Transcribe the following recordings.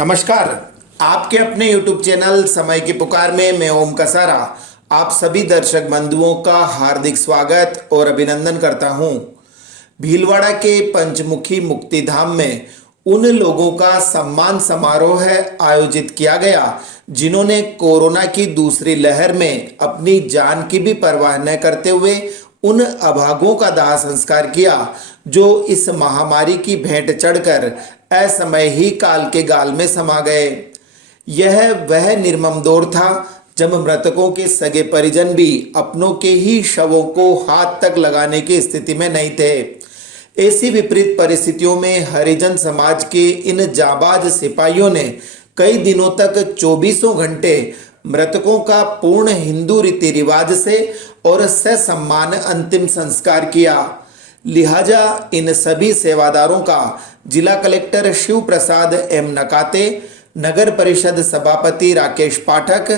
नमस्कार। आपके अपने YouTube चैनल समय की पुकार में मैं ओम कसारा आप सभी दर्शक बंधुओं का हार्दिक स्वागत और अभिनंदन करता हूं। भीलवाड़ा के पंचमुखी मुक्तिधाम में उन लोगों का सम्मान समारोह आयोजित किया गया जिन्होंने कोरोना की दूसरी लहर में अपनी जान की भी परवाह न करते हुए उन अभागों का दाह संस्कार किया जो इस महामारी की भेंट चढ़कर असमय ही काल के गाल में समा गए। यह वह निर्मम दौर था जब मृतकों के सगे परिजन भी अपनों के ही शवों को हाथ तक लगाने की स्थिति में नहीं थे। ऐसी विपरीत परिस्थितियों में हरिजन समाज के इन जाबाज सिपाहियों ने कई दिनों तक 24 घंटे मृतकों का पूर्ण हिंदू रीति रिवाज से और ससम्मान अंतिम संस्कार किया। लिहाजा इन सभी सेवादारों का जिला कलेक्टर शिव प्रसाद एम नकाते, नगर परिषद सभापति राकेश पाठक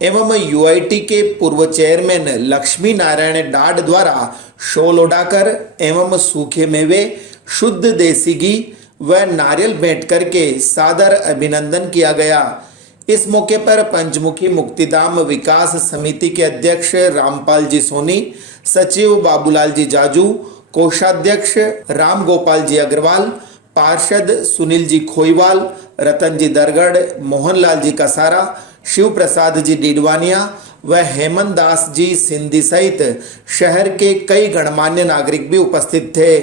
एवं यूआईटी के पूर्व चेयरमैन लक्ष्मी नारायण डाड द्वारा शॉल उड़ाकर एवं सूखे मेवे, शुद्ध देसी घी व नारियल भेंट करके सादर अभिनंदन किया गया। इस मौके पर पंचमुखी मुक्तिधाम विकास समिति के अध्यक्ष रामपाल जी सोनी, सचिव बाबूलाल जी जाजू, कोषाध्यक्ष राम गोपाल जी अग्रवाल, पार्षद सुनील जी खोईवाल, रतन जी दरगढ़, मोहनलाल जी कसारा, शिव प्रसाद जी डीडवानिया व हेमंत दास जी सिंधी सहित शहर के कई गणमान्य नागरिक भी उपस्थित थे।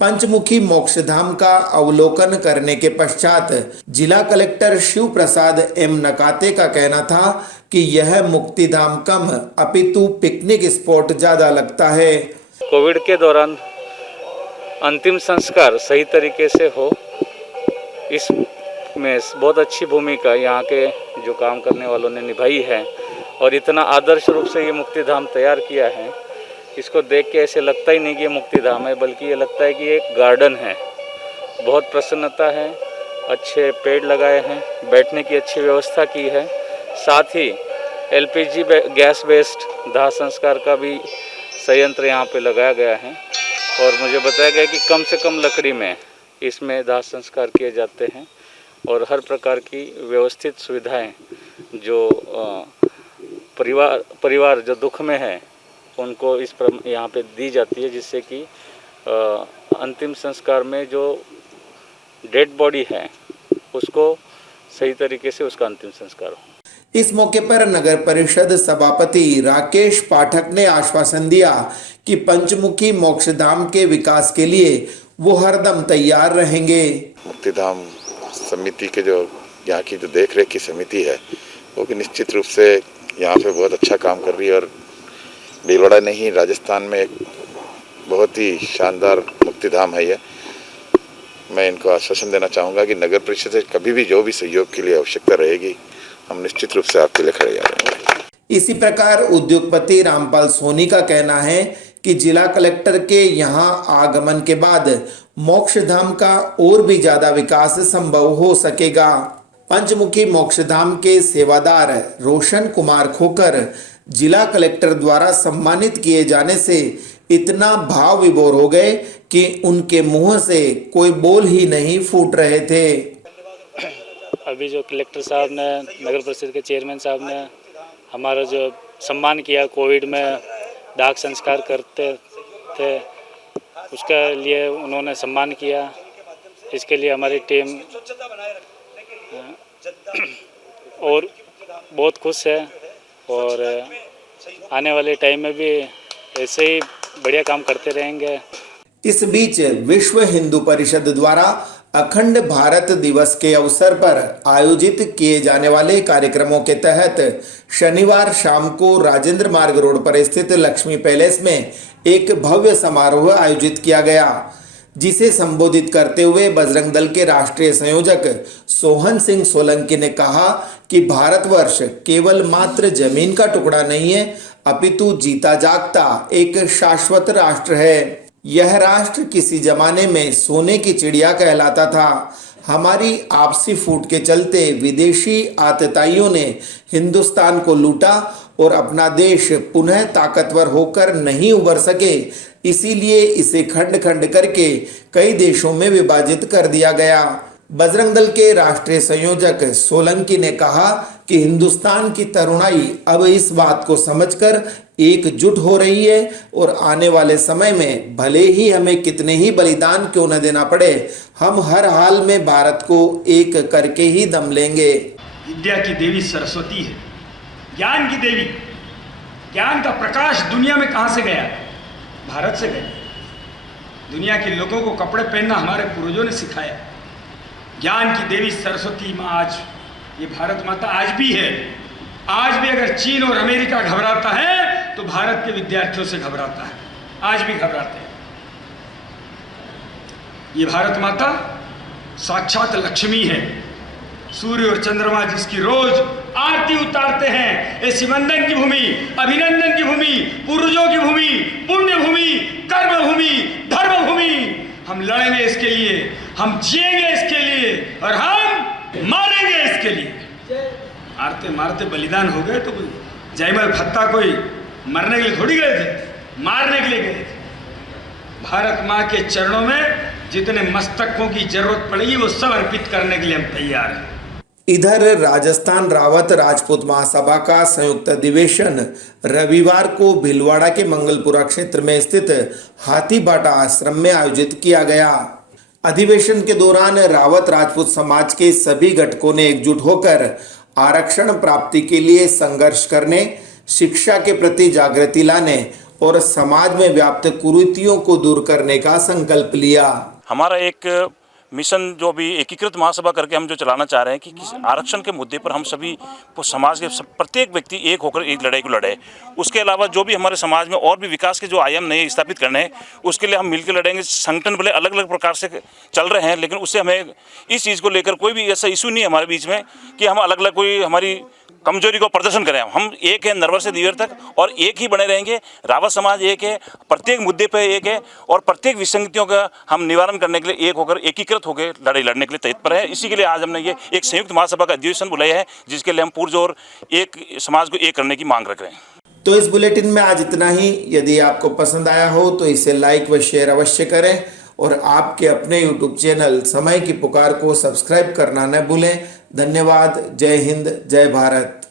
पंचमुखी मोक्षधाम का अवलोकन करने के पश्चात जिला कलेक्टर शिव प्रसाद एम नकाते का कहना था कि यह मुक्तिधाम कम अपितु पिकनिक स्पॉट ज्यादा लगता है। कोविड के दौरान अंतिम संस्कार सही तरीके से हो, इसमें बहुत अच्छी भूमिका यहाँ के जो काम करने वालों ने निभाई है और इतना आदर्श रूप से ये मुक्तिधाम तैयार किया है। इसको देख के ऐसे लगता ही नहीं कि ये मुक्तिधाम है, बल्कि ये लगता है कि ये एक गार्डन है। बहुत प्रसन्नता है, अच्छे पेड़ लगाए हैं, बैठने की अच्छी व्यवस्था की है। साथ ही एलपीजी गैस बेस्ड दाह संस्कार का भी संयंत्र यहाँ पे लगाया गया है और मुझे बताया गया कि कम से कम लकड़ी में इसमें दाह संस्कार किए जाते हैं और हर प्रकार की व्यवस्थित सुविधाएं जो परिवार जो दुख में है उनको यहाँ पे दी जाती है, जिससे कि अंतिम संस्कार में जो डेड बॉडी है उसको सही तरीके से उसका अंतिम संस्कार हो। इस मौके पर नगर परिषद सभापति राकेश पाठक ने आश्वासन दिया कि पंचमुखी मोक्षधाम के विकास के लिए वो हरदम तैयार रहेंगे। मुक्तिधाम समिति के जो यहाँ की जो देखरेख की समिति है वो भी निश्चित रूप से यहाँ पे बहुत अच्छा काम कर रही है और भीलवाड़ा नहीं राजस्थान में एक बहुत ही शानदार मुक्तिधाम है ये। मैं इनको आश्वासन देना चाहूँगा कि नगर परिषद से कभी भी जो भी सहयोग के लिए आवश्यकता रहेगी हम निश्चित रूप से आपके लिए खड़े रहेंगे। इसी प्रकार उद्योगपति रामपाल सोनी का कहना है कि जिला कलेक्टर के यहाँ आगमन के बाद मोक्षधाम का और भी ज्यादा विकास संभव हो सकेगा। पंचमुखी मोक्षधाम के सेवादार रोशन कुमार खोकर जिला कलेक्टर द्वारा सम्मानित किए जाने से इतना भाव विभोर हो गए कि उनके मुंह से कोई बोल ही नहीं फूट रहे थे। अभी जो कलेक्टर साहब ने, नगर परिषद के चेयरमैन साहब ने हमारा जो सम्मान किया, कोविड में दाह संस्कार करते थे उसके लिए उन्होंने सम्मान किया। इसके लिए हमारी टीम और बहुत खुश है और आने वाले टाइम में भी ऐसे ही बढ़िया काम करते रहेंगे। इस बीच विश्व हिंदू परिषद द्वारा अखंड भारत दिवस के अवसर पर आयोजित किए जाने वाले कार्यक्रमों के तहत शनिवार शाम को राजेंद्र मार्ग रोड पर स्थित लक्ष्मी पैलेस में एक भव्य समारोह आयोजित किया गया, जिसे संबोधित करते हुए बजरंग दल के राष्ट्रीय संयोजक सोहन सिंह सोलंकी ने कहा कि भारतवर्ष केवल मात्र जमीन का टुकड़ा नहीं है, अपितु जीता जागता एक शाश्वत राष्ट्र है। यह राष्ट्र किसी जमाने में सोने की चिड़िया कहलाता था। हमारी आपसी फूट के चलते विदेशी आतताइयों ने हिंदुस्तान को लूटा और अपना देश पुनः ताकतवर होकर नहीं उभर सके, इसीलिए इसे खंड खंड करके कई देशों में विभाजित कर दिया गया। बजरंग दल के राष्ट्रीय संयोजक सोलंकी ने कहा कि हिंदुस्तान की तरुणाई अब इस बात को समझकर एकजुट हो रही है और आने वाले समय में भले ही हमें कितने ही बलिदान क्यों न देना पड़े, हम हर हाल में भारत को एक करके ही दम लेंगे। विद्या की देवी सरस्वती है, ज्ञान की देवी। ज्ञान का प्रकाश दुनिया में कहाँ से गया? भारत से गया। दुनिया के लोगों को कपड़े पहनना हमारे पूर्वजों ने सिखाया। ज्ञान की देवी सरस्वती माँ आज, ये भारत माता आज भी है। आज भी अगर चीन और अमेरिका घबराता है तो भारत के विद्यार्थियों से घबराता है, आज भी घबराते हैं। ये भारत माता साक्षात लक्ष्मी है। सूर्य और चंद्रमा जिसकी रोज आरती उतारते हैं, ऐसी वंदन की भूमि, अभिनंदन की भूमि, पूर्वजों की भूमि, पुण्य भूमि, कर्म भूमि, धर्म भूमि। हम लड़ेंगे इसके लिए, हम जिएंगे इसके लिए और हम मारेंगे इसके लिए। मारते मारते बलिदान हो गए तो जयमल भत्ता कोई मरने के लिए थोड़ी गए थे, मारने के लिए गए थे। भारत माँ के चरणों में जितने मस्तकों की जरूरत पड़ेगी वो सब अर्पित करने के लिए हम तैयार हैं। इधर राजस्थान रावत राजपूत महासभा का संयुक्त अधिवेशन रविवार को भीलवाड़ा के मंगलपुरा क्षेत्र में स्थित हाथीबाटा आश्रम में आयोजित किया गया। अधिवेशन के दौरान रावत राजपूत समाज के सभी घटकों ने एकजुट होकर आरक्षण प्राप्ति के लिए संघर्ष करने, शिक्षा के प्रति जागृति लाने और समाज में व्याप्त कुरीतियों को दूर करने का संकल्प लिया। हमारा एक मिशन जो भी एकीकृत महासभा करके हम जो चलाना चाह रहे हैं कि आरक्षण के मुद्दे पर हम सभी समाज के प्रत्येक व्यक्ति एक होकर एक लड़ाई को लड़े। उसके अलावा जो भी हमारे समाज में और भी विकास के जो आयाम नए स्थापित करने हैं उसके लिए हम मिलकर लड़ेंगे। संगठन भले अलग अलग प्रकार से चल रहे हैं लेकिन उससे हमें इस चीज़ को लेकर कोई भी ऐसा इशू नहीं है हमारे बीच में कि हम अलग अलग कोई हमारी कमजोरी को प्रदर्शन करें। हम एक है नरवर से दीवर तक और एक ही बने रहेंगे। रावत समाज एक है, प्रत्येक मुद्दे पर एक है और प्रत्येक विसंगतियों का हम निवारण करने के लिए एक होकर एकीकृत होकर लड़ाई लड़ने के लिए तत्पर है। इसी के लिए आज हमने ये एक संयुक्त महासभा का अधिवेशन बुलाया है जिसके लिए हम पुरजोर एक समाज को एक करने की मांग रख रहे हैं। तो इस बुलेटिन में आज इतना ही। यदि आपको पसंद आया हो तो इसे लाइक व शेयर अवश्य करें और आपके अपने YouTube चैनल समय की पुकार को सब्सक्राइब करना न भूलें। धन्यवाद। जय हिंद, जय भारत।